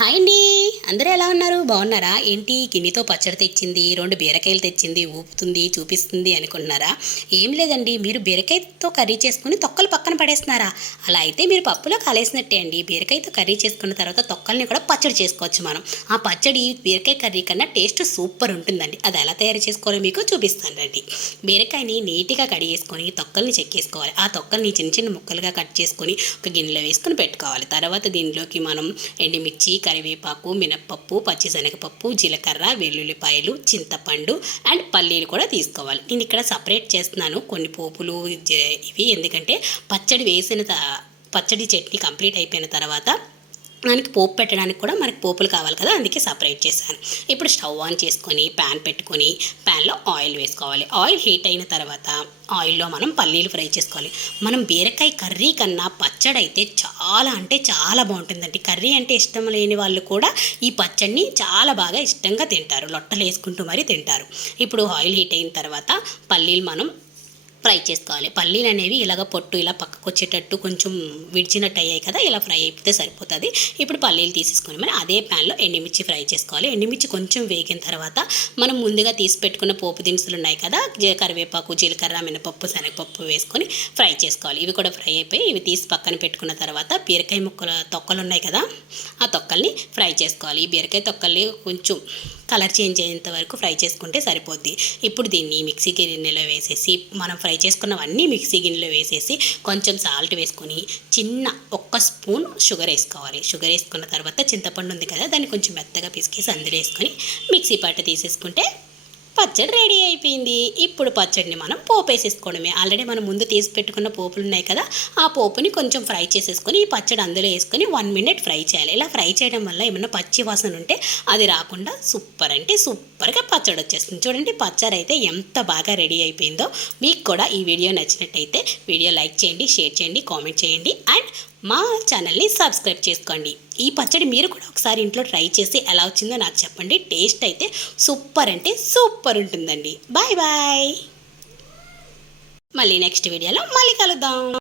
Hi అండి, అందరూ ఎలా ఉన్నారు? బాగున్నారా? ఏంటి గిన్నెతో పచ్చడి తెచ్చింది, 2 బీరకాయలు తెచ్చింది, ఊపుతుంది చూపిస్తుంది అనుకుంటున్నారా? ఏం లేదండి, మీరు బీరకాయతో కర్రీ చేసుకుని తొక్కలు పక్కన పడేస్తున్నారా? అలా అయితే మీరు పప్పులో కాలేసినట్టే అండి. బీరకాయతో కర్రీ చేసుకున్న తర్వాత తొక్కల్ని కూడా పచ్చడి చేసుకోవచ్చు మనం. ఆ పచ్చడి బీరకాయ కర్రీ కన్నా టేస్ట్ సూపర్ ఉంటుందండి. అది ఎలా తయారు చేసుకోవాలో మీకు చూపిస్తానండి. బీరకాయని నీట్గా కడిగేసుకొని తొక్కల్ని చెక్కేసుకోవాలి. ఆ తొక్కల్ని చిన్న చిన్న ముక్కలుగా కట్ చేసుకొని ఒక గిన్నెలో వేసుకొని పెట్టుకోవాలి. తర్వాత దీనిలోకి మనం ఎండుమిర్చి, కరివేపాకు, మినప్పప్పు, పచ్చిశనగపప్పు, జీలకర్ర, వెల్లుల్లిపాయలు, చింతపండు అండ్ పల్లీలు కూడా తీసుకోవాలి. నేను ఇక్కడ సపరేట్ చేస్తున్నాను కొన్ని పోపులు ఇవి, ఎందుకంటే పచ్చడి చట్నీ కంప్లీట్ అయిపోయిన తర్వాత దానికి పోపు పెట్టడానికి కూడా మనకి పోపులు కావాలి కదా, అందుకే సపరేట్ చేశాను. ఇప్పుడు స్టవ్ ఆన్ చేసుకొని ప్యాన్ పెట్టుకొని ప్యాన్లో ఆయిల్ వేసుకోవాలి. ఆయిల్ హీట్ అయిన తర్వాత ఆయిల్లో మనం పల్లీలు ఫ్రై చేసుకోవాలి. మనం బీరకాయ కర్రీ కన్నా పచ్చడి అయితే చాలా అంటే చాలా బాగుంటుందండి. కర్రీ అంటే ఇష్టం లేని వాళ్ళు కూడా ఈ పచ్చడిని చాలా బాగా ఇష్టంగా తింటారు, లొట్టలు వేసుకుంటూ మరీ తింటారు. ఇప్పుడు ఆయిల్ హీట్ అయిన తర్వాత పల్లీలు మనం ఫ్రై చేసుకోవాలి. పల్లీలు అనేవి ఇలాగ పొట్టు ఇలా పక్కకు వచ్చేటట్టు కొంచెం విడిచినట్టు అయ్యాయి కదా, ఇలా ఫ్రై అయిపోతే సరిపోతుంది. ఇప్పుడు పల్లీలు తీసేసుకొని మరి అదే ప్యాన్లో ఎండుమిర్చి ఫ్రై చేసుకోవాలి. ఎండుమిర్చి కొంచెం వేగిన తర్వాత మనం ముందుగా తీసి పెట్టుకున్న పోపు దినుసులు ఉన్నాయి కదా, కరివేపాకు, జీలకర్ర, మినపప్పు, శనగపప్పు వేసుకొని ఫ్రై చేసుకోవాలి. ఇవి కూడా ఫ్రై అయిపోయి ఇవి తీసి పక్కన పెట్టుకున్న తర్వాత బీరకాయ తొక్కలు ఉన్నాయి కదా, ఆ తొక్కల్ని ఫ్రై చేసుకోవాలి. ఈ బీరకాయ తొక్కల్ని కొంచెం కలర్ చేంజ్ అయ్యేంత వరకు ఫ్రై చేసుకుంటే సరిపోద్ది. ఇప్పుడు దీన్ని మిక్సీ గిన్నెలో వేసేసి మనం ఫ్రై చేసుకున్నవన్నీ మిక్సీ గిన్నెలో వేసేసి కొంచెం సాల్ట్ వేసుకొని ఒక్క స్పూన్ షుగర్ వేసుకోవాలి. షుగర్ వేసుకున్న తర్వాత చింతపండు ఉంది కదా, దాన్ని కొంచెం మెత్తగా పిసికేసి అందులో వేసుకొని మిక్సీ పట్ట తీసేసుకుంటే పచ్చడి రెడీ అయిపోయింది. ఇప్పుడు పచ్చడిని మనం పోపు వేసేసుకోవడమే. ఆల్రెడీ మనం ముందు తీసి పెట్టుకున్న పోపులు ఉన్నాయి కదా, ఆ పోపుని కొంచెం ఫ్రై చేసేసుకొని ఈ పచ్చడి అందులో వేసుకొని 1 మినిట్ ఫ్రై చేయాలి. ఇలా ఫ్రై చేయడం వల్ల ఏమన్నా పచ్చి వాసన ఉంటే అది రాకుండా సూపర్ అంటే సూపర్గా పచ్చడి వచ్చేస్తుంది. చూడండి, పచ్చడి అయితే ఎంత బాగా రెడీ అయిపోయిందో. మీకు కూడా ఈ వీడియో నచ్చినట్టయితే వీడియో లైక్ చేయండి, షేర్ చేయండి, కామెంట్ చేయండి అండ్ మా ఛానల్ని సబ్స్క్రైబ్ చేసుకోండి. ఈ పచ్చడి మీరు కూడా ఒకసారి ఇంట్లో ట్రై చేసి ఎలా వచ్చిందో నాకు చెప్పండి. టేస్ట్ అయితే సూపర్ అంటే సూపర్ ఉంటుందండి. Bye bye. మళ్ళీ నెక్స్ట్ వీడియోలో మళ్ళీ కలుద్దాం.